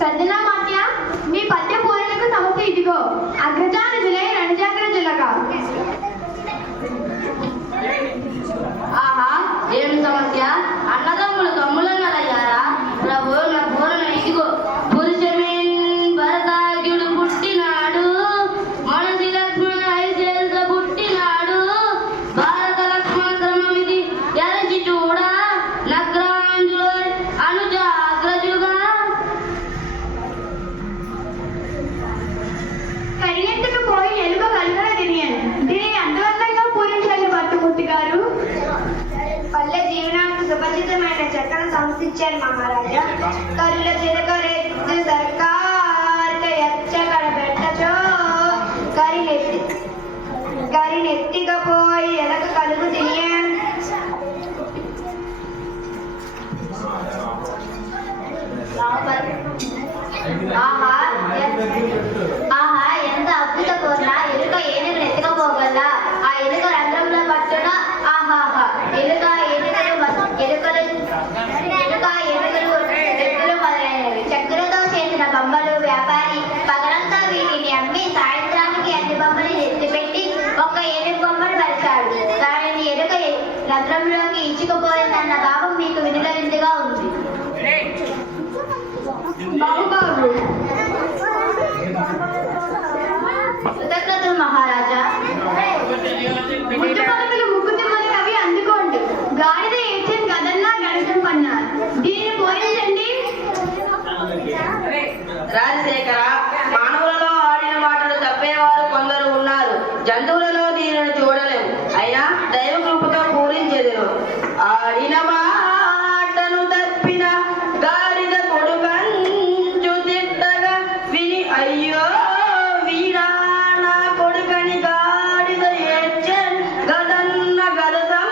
సజ్జనామాత్య, మీ పద్య పూరణకు సమస్య ఇదిగో. అగ్రజానుజులే రణజాగ్రజులగా. ఆహా, ఏమి సమస్య? అన్నదమ్ములు తమ్ములన్నలయ్యారా? ప్రభు, నా పూరణ ఇదిగో. పురుషమేన్ భరతాగ్యుడు పుట్టినాడు, మనసి లక్ష్మణ ఐశేష పుట్టినాడు. భారత లక్ష్మణ శ్రమమిది ఎరచి చూడ, నగ్రాంజులు అనుజాగ్రజుగా. కడిగెత్తుకు పోయి ఎలుక కలుగల తిరిగాను. దీనిని అర్థవంతంగా పూరించాలి భర్తమూర్తి గారు. పల్లె జీవనానికి సుపరిచితమైన చక్కను సంస్థించారు మహారాజా. కరుల చిరకరెత్తు సర్కార్ ఎచ్చకడ పెట్టచో, గరినెత్తికపోయి ఎలక కలుగు తినియాను. ఆహా, ఎంత అద్భుత పూర్ణ! ఎలుక ఏనుగును ఎత్తుకపోగలదా? ఆ ఎలుక రంధ్రంలో పట్టున. ఆహాహా, ఎలుక ఏనుగులు ఎద్దులు మొదలైనవి. చక్కెరతో చేసిన బొమ్మలు. వ్యాపారి పగలంతా వీటిని అమ్మి సాయంత్రానికి అన్ని బొమ్మలు ఎత్తిపెట్టి ఒక్క ఏనుగు బొమ్మను పరిచాడు. దానిని ఎలుక రంధ్రంలోకి ఇచ్చుకుపోయిందన్న భావం మీకు వినుల విందుగా ఉంది. బాబు కృతజ్ఞతలు మహారాజా. ముద్దు పలుకులు ముగ్గుతిమ్మని అవి అందుకోండి. గాడిద ఏడ్చిన గదన్నా గణితం పన్నారు. దీనిని పూరించండి. రాజశేఖర, మానవులలో ఆడిన మాటలు తప్పేవారు కొందరు ఉన్నారు. జంతువులలో దీనిని చూడలేము. అయినా దైవ కృపతో పూరించెదను. ఆడిన మాటను తప్పిన గాడిద కొడుకంచు తిట్టగా విని, అయ్యో వీడా నా కొడుకని గాడిద ఏడ్చెన్ గదన్న గదసం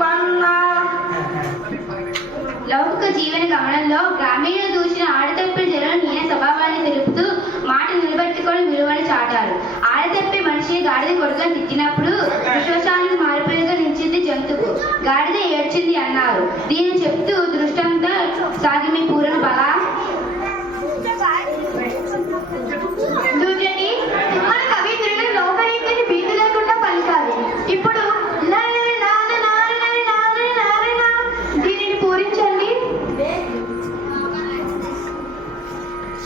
పన్నా. లౌకిక జీవన గమనంలో గ్రామీణ దూషణ ఆడతప్పి జనం హీన స్వభావాన్ని తెలుపుతూ మాట నిలబెట్టుకొని విలువని చాటారు. ఆడతప్పి మనిషి గాడిద కొడుకుని తిట్టినప్పుడు విశ్వాసానికి మారిపోయేగా నిలిచింది జంతువు. గాడిద ఏడ్చింది అన్నారు. దీన్ని చెప్తూ దృష్టంతో సాగి మీ పూరణ బలా దూజటి మన కవిత్రులు లోకనీతిని భీతి లేకుండా పలికారు. ఇప్పుడు దీనిని పూరించండి.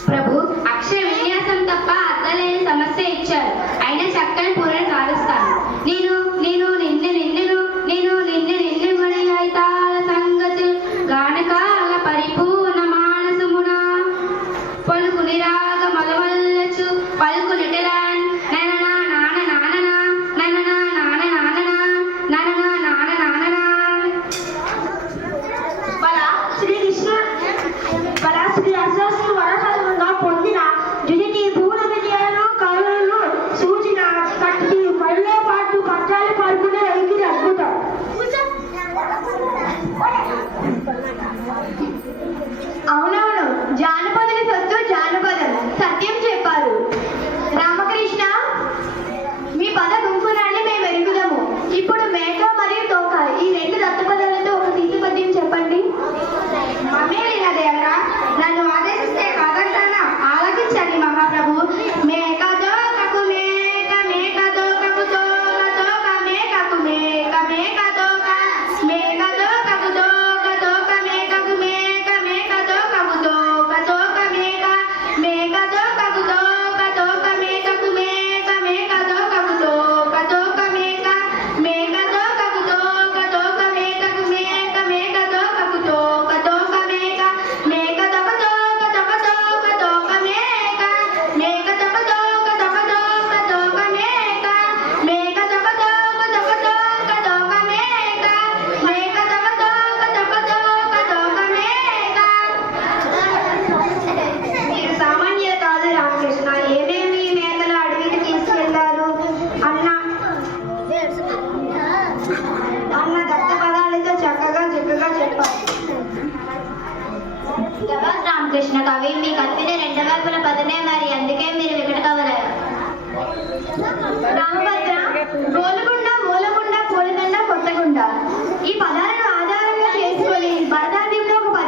ప్రభు, అక్షర విన్యాసం తప్ప అర్థలేని సమస్య ఇచ్చారు. అయినా చక్కని పూరణ కాలుస్తాను. నేను నేను నిన్ను నిన్నెను నేను నిన్ను నిన్ను మణితాల సంగతి గానకాల పరిపూర్ణ మానసమున పలుకు నిరాగ మలవల్లచు పలుకు నిటలాన్ నననా నాన నాననా నననా నాన నాననా నననా నాన నాననా. శ్రీ అశ్వశ్రీ వరసంగా పొందిన జుడిటి పూల విజయాలను కళలను సూచన కట్టి కళ్ళే పాటు పట్టాలు పడుకునే రైతులు అద్భుతం. అవునవును, జానపదుల సొత్తు జానపదం. సత్యం చెప్పారు రామకృష్ణ. మీ పద గుంపురాన్ని మేము ఎరుగుదాము. ఇప్పుడు మేక మరియు తోక ఈ రెండు దత్తపదాలతో ఒక తీసి పద్యం చెప్పండి. మమ్మేలినదేవరా, నన్ను ఆదేశిస్తే కాదంటానా? ఆలకించండి మహాప్రభు. మేక తోకకు మేక, మేక తోకకు తోక, తోక మేకకు మేక, మేక తోక, మేక తోకకు తోక, తోక మేకకు మేక, మేక తోకకు తోక, తోక మేక, మేక తోకకు తోక, తోక మేకకు మేక, మేక తోకకు తోక, తోక మేక, మేక తోకకు తోక, తోక మేకకు మేక, మేక తోకకు తోక, తోక మేక, మేక తోక తోక తోక తోక తోక మేక, మేక తోక తోక తోక తోక తోక మేక, మేక తోక తోక తోక తోక తోక మేక, మేక తోక తోక తోక తోక తోక మేక. మీరు సామాన్యులు కాదు రామకృష్ణ. ఏమేమి మేకలు అడవికి తీసుకెళ్లారు అన్న దత్త పదాలతో చక్కగా చెప్పారు. జవాబ్ రామకృష్ణ కవి, మీ కత్తిని రెండు వైపుల పదమే, మరి అందుకే మీరు వికట కవలరు. రామభద్ర, గోలుగుండ, మూలగుండ, పూలదండ, కొత్తగుండ ఈ పదాలను ఆధారంగా చేసుకొని భరతాద్యంలో ఒక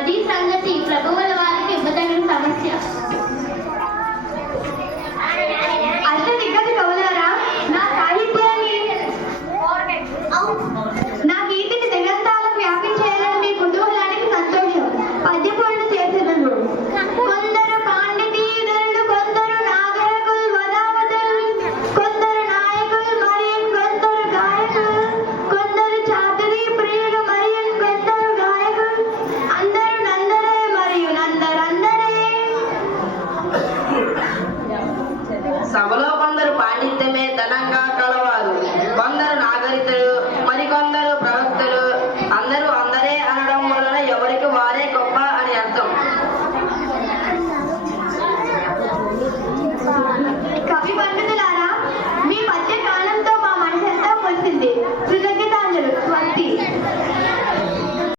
అది సంగతి ప్రభువుల